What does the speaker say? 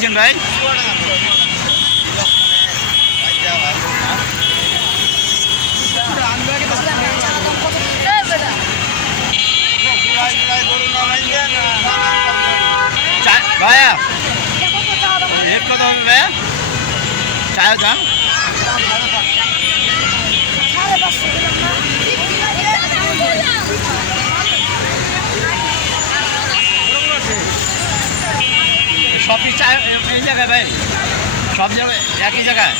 দিয়েছেন ভাই? ভাইয়া রেট কত হবে ভাইয়া? চায়ের দাম সবই চা এই জায়গায় ভাই? সব জায়গায় একই জায়গায়?